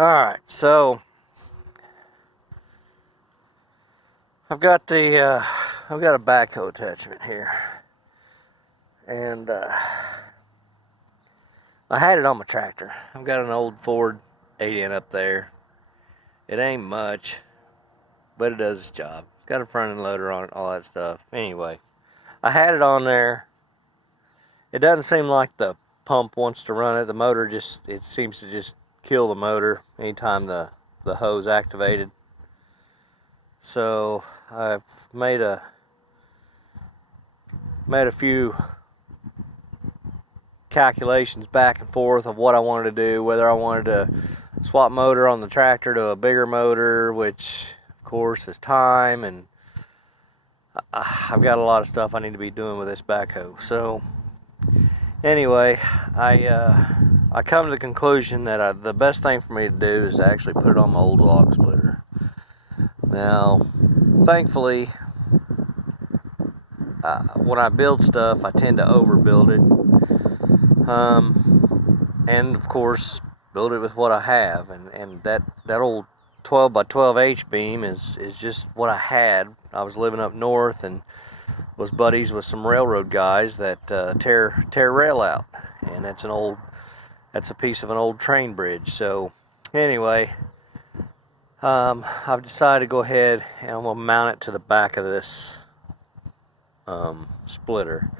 Alright, so I've got a backhoe attachment here, and I had it on my tractor. I've got an old Ford 8N up there. It ain't much, but it does its job. It's got a front end loader on it, all that stuff. Anyway, I had it on there. It doesn't seem like the pump wants to run it. The motor it seems to just kill the motor anytime the hose activated. So I've made a few calculations back and forth of what I wanted to do, whether I wanted to swap motor on the tractor to a bigger motor, which of course is time, and I've got a lot of stuff I need to be doing with this backhoe. So anyway, I come to the conclusion that the best thing for me to do is to actually put it on my old log splitter. Now, thankfully, when I build stuff, I tend to overbuild it, and of course, build it with what I have. And that old 12 by 12 H-beam is just what I had. I was living up north and was buddies with some railroad guys that tear rail out, and that's a piece of an old train bridge. So anyway, I've decided to go ahead and I'm gonna mount it to the back of this splitter.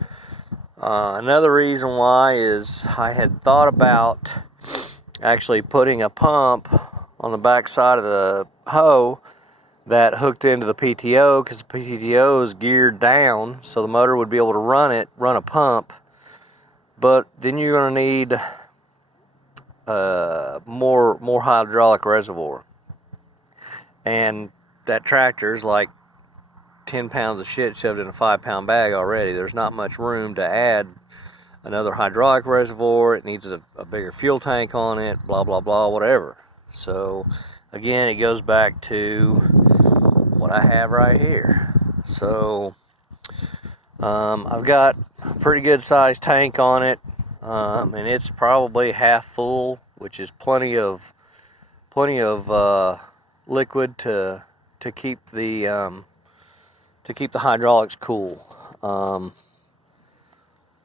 Another reason why is I had thought about actually putting a pump on the back side of the hoe that hooked into the PTO, because the PTO is geared down so the motor would be able to run a pump. But then you're going to need more hydraulic reservoir, and that tractor's like 10 pounds of shit shoved in a 5-pound bag already. There's not much room to add another hydraulic reservoir. It needs a bigger fuel tank on it, blah blah blah, whatever. So again, it goes back to what I have right here. So I've got a pretty good sized tank on it, and it's probably half full, which is plenty of liquid to keep the hydraulics cool.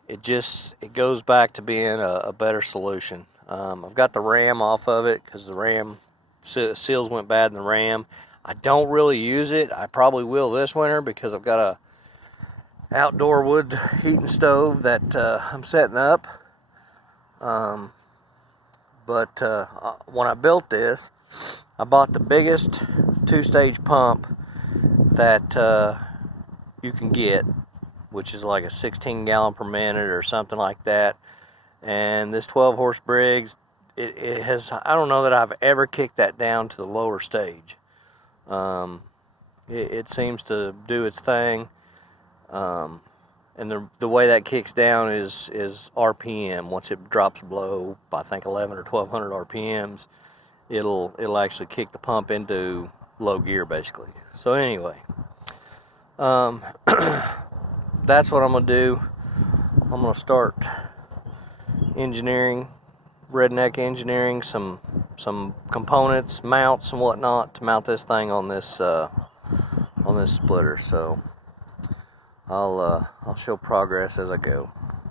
It goes back to being a better solution. I've got the ram off of it because the ram seals went bad in the ram. I don't really use it. I probably will this winter because I've got a outdoor wood heating stove that I'm setting up. But when I built this, I bought the biggest 2-stage pump that you can get, which is like a 16 gallon per minute or something like that. And this 12 horse Briggs, it has, I don't know that I've ever kicked that down to the lower stage. It seems to do its thing, and the way that kicks down is RPM. Once it drops below, I think 11 or 1200 RPMs, it'll actually kick the pump into low gear basically. So anyway, that's what I'm gonna do. I'm gonna start redneck engineering some components, mounts and whatnot to mount this thing on this splitter. So I'll show progress as I go.